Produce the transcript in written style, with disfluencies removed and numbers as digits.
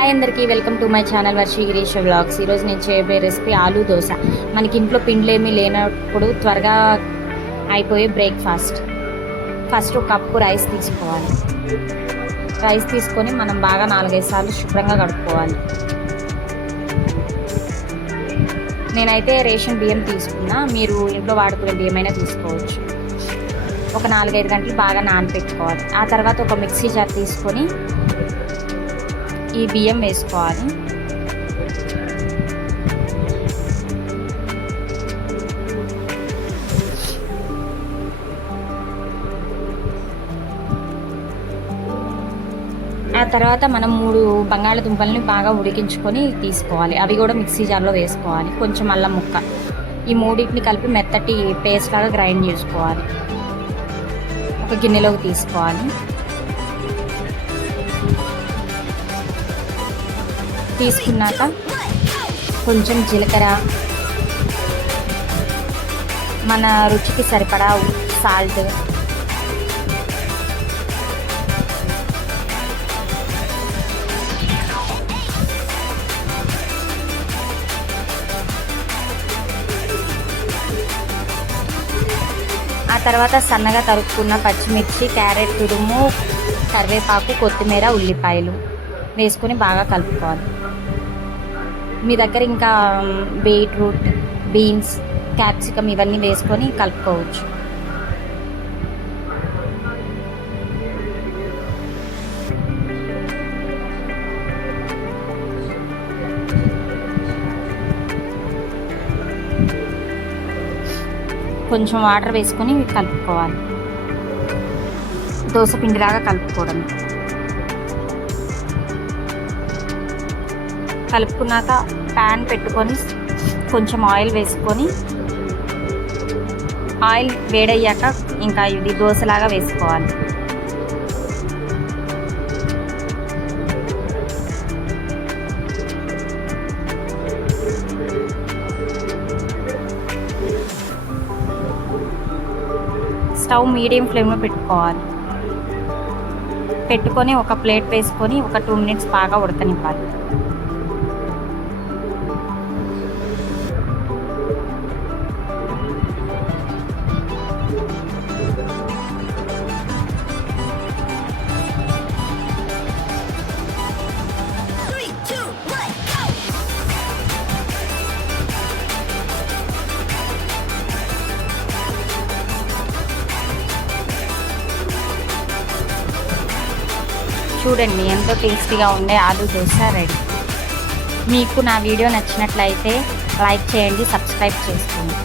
Hi అందరికీ welcome to my channel Varshi Girish vlogs. ఈరోజు నేను చేయబోయే రెసిపీ ఆలూ దోశ. మనకి ఇంట్లో పిండ్లు ఏమీ లేనప్పుడు త్వరగా అయిపోయే బ్రేక్ఫాస్ట్. ఫస్ట్ ఒక కప్పు రైస్ తీసుకోవాలి. రైస్ తీసుకొని మనం బాగా 4-5 సార్లు శుభ్రంగా కడుక్కోవాలి. నేనైతే రేషన్ బియ్యం తీసుకున్నా, మీరు ఇంట్లో వాడుకునే బియ్యమైనా తీసుకోవచ్చు. ఒక 4-5 గంటలు బాగా నానబెట్టుకోవాలి. ఆ తర్వాత ఒక మిక్సీ జార్ తీసుకొని ఈ బియ్యం వేసుకోవాలి. ఆ తర్వాత మనం 3 బంగాళదుంపల్ని బాగా ఉడికించుకొని తీసుకోవాలి. అవి కూడా మిక్సీ జార్లో వేసుకోవాలి. కొంచెం అల్లం ముక్క, ఈ మూడింటిని కలిపి మెత్తటి పేస్ట్ లాగా గ్రైండ్ చేసుకోవాలి. ఒక గిన్నెలోకి తీసుకోవాలి. తీసుకున్నాక కొంచెం జీలకర్ర, మన రుచికి సరిపడా సాల్ట్, ఆ తర్వాత సన్నగా తరుక్కున్న పచ్చిమిర్చి, క్యారెట్ తురుము, కరివేపాకు, కొత్తిమీర, ఉల్లిపాయలు వేసుకొని బాగా కలుపుకోవాలి. మీ దగ్గర ఇంకా బీట్రూట్, బీన్స్, క్యాప్సికమ్ ఇవన్నీ వేసుకొని కలుపుకోవచ్చు. కొంచెం వాటర్ వేసుకొని కలుపుకోవాలి. దోశ పిండిలాగా కలుపుకోవడం. కలుపుకున్నాక ప్యాన్ పెట్టుకొని కొంచెం ఆయిల్ వేసుకొని, ఆయిల్ వేడయ్యాక ఇంకా ఇది దోశలాగా వేసుకోవాలి. స్టవ్ మీడియం ఫ్లేమ్లో పెట్టుకోవాలి. పెట్టుకొని ఒక ప్లేట్ వేసుకొని ఒక 2 మినిట్స్ బాగా ఉడకనివ్వాలి. చూడండి, ఎంతో టేస్టీగా ఉండే ఆలూ దోశ రెడీ. మీకు నా వీడియో నచ్చినట్లయితే లైక్ చేయండి, సబ్స్క్రైబ్ చేసుకోండి.